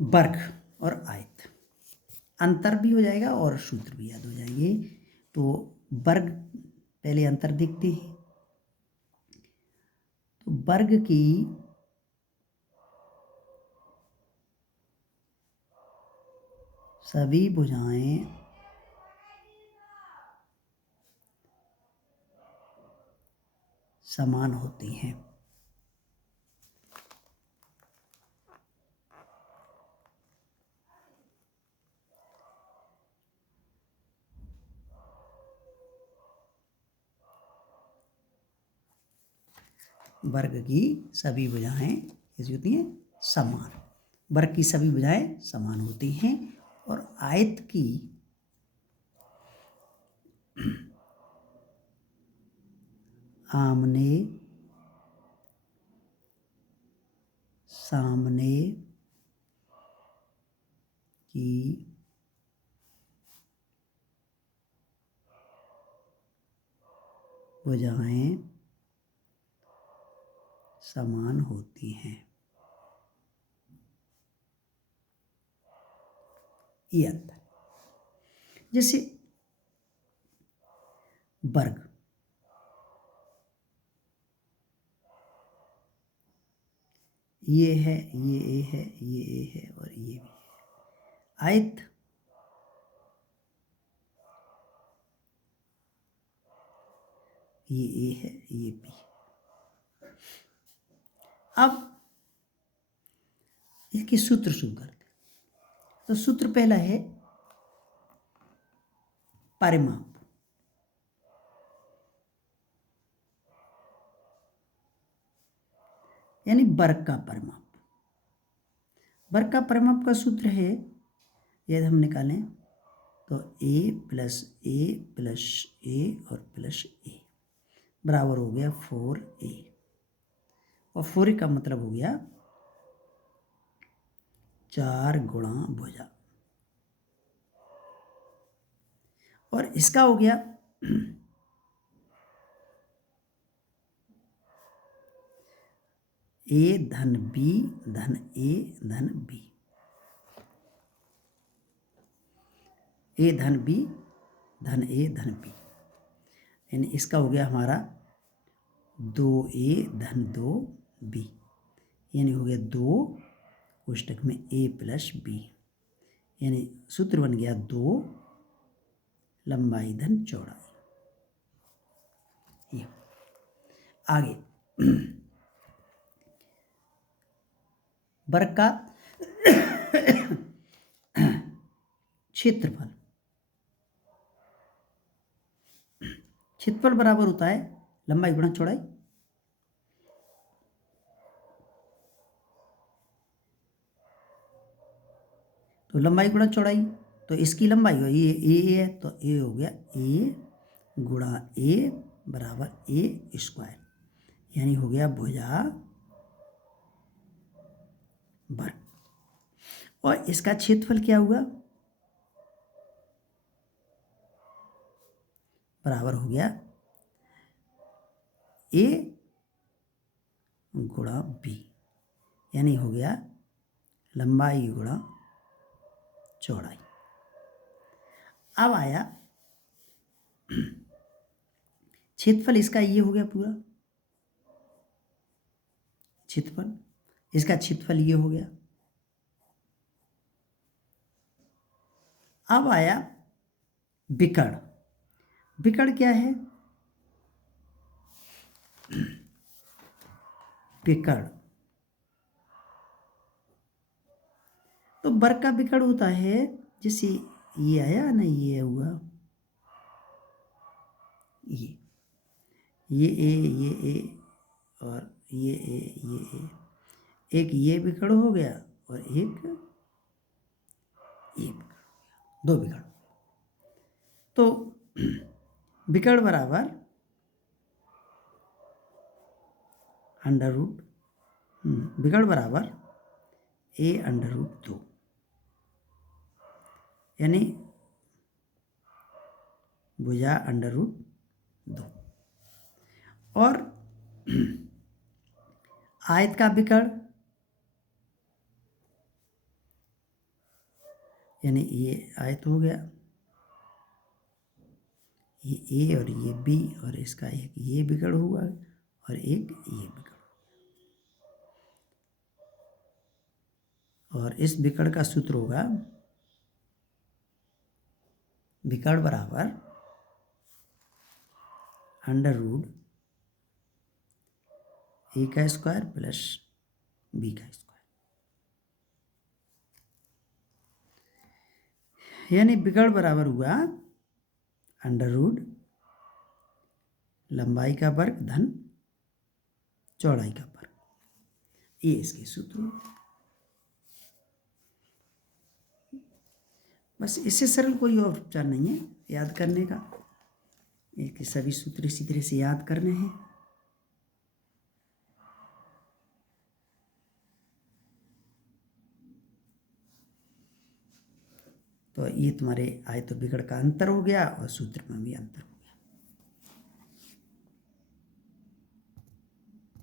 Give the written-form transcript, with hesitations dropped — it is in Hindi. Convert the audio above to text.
वर्ग और आयत, अंतर भी हो जाएगा और सूत्र भी याद हो जाएंगे। तो वर्ग, पहले अंतर देखते हैं। तो वर्ग की सभी भुजाएं समान होती हैं। वर्ग की सभी भुजाएं कैसी होती हैं? समान। वर्ग की सभी भुजाएं समान होती हैं और आयत की आमने सामने की भुजाएं समान होती हैं। ये अंतर। जैसे वर्ग, ये है, ये ए है, ये ए है और ये भी है। आयत ये ए है, ये बी है। अब इसके सूत्र शुरू करते हैं। तो सूत्र पहला है परिमाप। यानी वर्ग का परिमाप। वर्ग का परिमाप का सूत्र है, यदि हम निकालें तो ए प्लस ए प्लस ए और प्लस ए बराबर हो गया 4a। और 4a का मतलब हो गया 4 गुणा भुजा। और इसका हो गया a धन b धन a धन b, a धन b धन a धन b, यानी इसका हो गया हमारा 2a धन 2b, यानी हो गया 2 कोष्टक में a प्लस b, यानी सूत्र बन गया 2 लंबाई धन चौड़ाई। ये आगे वर्ग का क्षेत्रफल। क्षेत्रफल बराबर होता है लंबाई गुणा चौड़ाई। तो लंबाई गुणा चौड़ाई, तो इसकी लंबाई हो ये ए है तो ए हो गया ए गुणा ए बराबर ए स्क्वायर, यानी हो गया भुजा वर्ग। और इसका क्षेत्रफल क्या हुआ? बराबर हो गया ए गुणा बी, यानी हो गया लंबाई गुणा चौड़ाई। अब आया क्षेत्रफल, इसका ये हो गया पूरा क्षेत्रफल, इसका क्षेत्रफल ये हो गया। अब आया विकर्ण। विकर्ण क्या है? विकर्ण तो वर्ग का विकर्ण होता है, जैसे ये आया ना, ये हुआ ये ए और ये ए, एक ये विकर्ण हो गया और एक ये विकर्ण हो गया, दो विकर्ण। तो विकर्ण बराबर अंडर रूट, विकर्ण बराबर ए अंडर रूट 2, यानी भुजा अंडर रूट 2। और आयत का विकर्ण यानी ये आयत हो गया, ये ए और ये बी, और इसका एक ये विकर्ण हुआ और एक ये विकर्ण, और इस विकर्ण का सूत्र होगा विकर्ण बराबर अंडर रूट ए का स्क्वायर प्लस बी का स्क्वायर, यानी विकर्ण बराबर हुआ अंडर रूट लंबाई का वर्ग धन चौड़ाई का वर्ग। ये इसके सूत्र, बस इससे सरल कोई और उपचार नहीं है याद करने का। ये सभी सूत्र इसी तरह से याद करने हैं। तो ये तुम्हारे आयत विकर्ण का अंतर हो गया और सूत्र में भी अंतर हो गया।